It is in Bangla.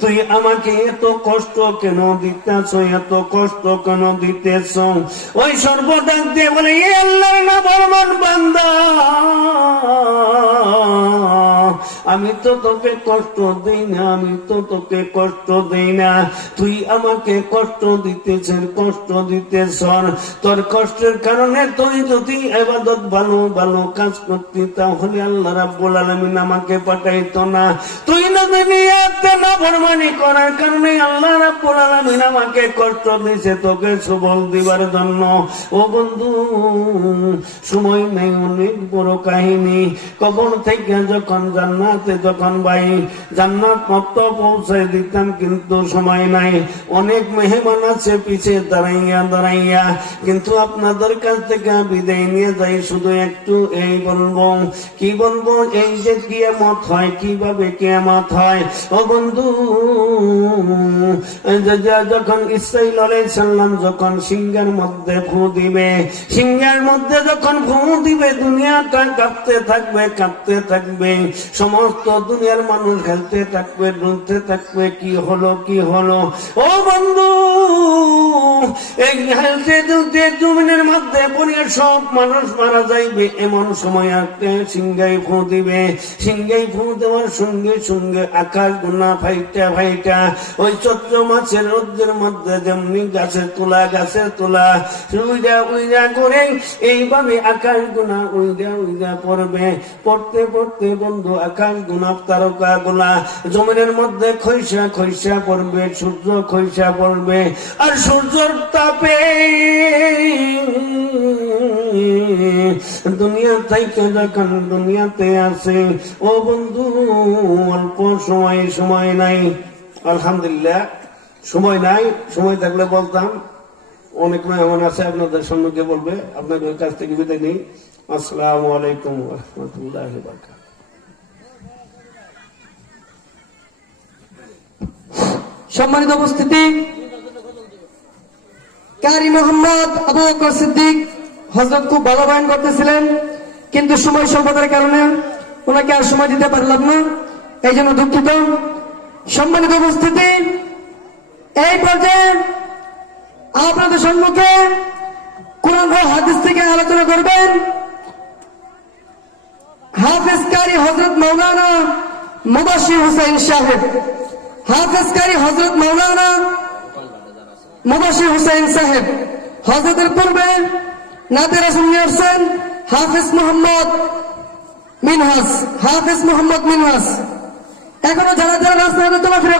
তুই আমাকে এত কষ্ট কেন দিতেছ, এত কষ্ট কেন দিতেছ? ওই সর্বদাক দিয়ে বলে, এ আল্লাহর নাফরমান বান্দা, আমি তো তোকে কষ্ট দেই না, আমি তো তোকে কষ্ট দেই না, তুই আমাকে কষ্ট দিতেছেন, কষ্ট দিতেছ। তোর কষ্টের কারণে তুই যদি ইবাদত ভালো ভালো কাজ করতি, তাহলে আল্লাহ রাব্বুল আলামিন আমাকে পাঠাইতো না। তুই না দুনিয়াতে নাফরমানি করার কারণে আল্লাহ রাব্বুল আলামিন আমাকে কষ্ট দিয়েছে তোকে সুবল দিবার জন্য। ও বন্ধু, সময় নেই, অনেক বড় কাহিনী। কবর থেকে যখন জান্নাতে যখন ভাই জান্নাত মত পৌঁছায় দিতাম, কিন্তু সময় নাই, অনেক মেহমান আছে পিছে দাঁড়াইয়া দাঁড়াইয়া, কিন্তু আপনাদের কাছ থেকে বিদায় নিয়ে যাই শুধু একটু এই বলবো। কি বলবো? এই যে কিয়ামত হয়, কিভাবে কিয়ামত হয়। ও বন্ধু, যখন ইসরাঈল আলাইহিস সালাম যখন সিংহের মধ্যে ফু দিবে, সিংহের মধ্যে যখন ফু দিবে, দুনিয়াটা কাঁপতে থাকবে, কাঁপতে থাকবে, সমস্ত দুনিয়ার মানুষ খেলতে থাকবে, ডুলতে থাকবে, কি হলো কি হলো। ও বন্ধু, এই হেলতে দুলতে জমিনের মধ্যে পড়িয়া সব মানুষ মারা যাইবে, এমন সময় আসতে সিংহাই ফু দিবে। সিংহাই ফু দেওয়ার সঙ্গে সঙ্গে আকাশ গুনা ফাইটা ফাইটা ওই চৈত্র মাসের রোদ্রের মধ্যে যেমনি গাছের তোলা উইরা উইরা করে এইভাবে আকাশ গুনা উইরা উইরা পড়বে। পড়তে পড়তে বন্ধু আকাশ গুনা তারকা গুলা জমিনের মধ্যে খৈসা খৈসা পড়বে, সূর্য খৈসা পড়বে। আর সূর্যের তাপে দুনিয়া থেকে যখন দুনিয়াতে আসে, ও বন্ধু, অল্প সময় নাই। আলহামদুলিল্লাহ, সময় নাই, সময় থাকলে বলতাম। অনেক মেহমান আছে, আপনাদের সম্মুখে বলবে। আপনাদের কাছ থেকে বিদায় নেই। আসসালামু আলাইকুম ওয়া রাহমাতুল্লাহি ওয়া বারাকাতুহু। সম্মানিত উপস্থিতি, কারি মোহাম্মদ আবু বকর সিদ্দিক হযরত খুব ভালো বয়ান করতেছিলেন, কিন্তু সময় স্বল্পতার কারণে ওনাকে আর সময় দিতে পারলাম না, এই জন্য দুঃখিত। সম্মানিত উপস্থিতি, এই পর্যায়ে আপনাদের সম্মুখে কোরআন ও হাদিস থেকে আলোচনা করবেন হাফেজ কারি হযরত মাওলানা মুবাশশির হোসেন সাহেব। হাফেজ কারি হযরত মাওলানা মুবাশশির হোসেন সাহেব। হযরতের পূর্বে নাতে রাসূল নিয়ে আসছেন হাফেজ মোহাম্মদ মিনহাস। এখনো যারা যারা রাস্তায় চলাফেরা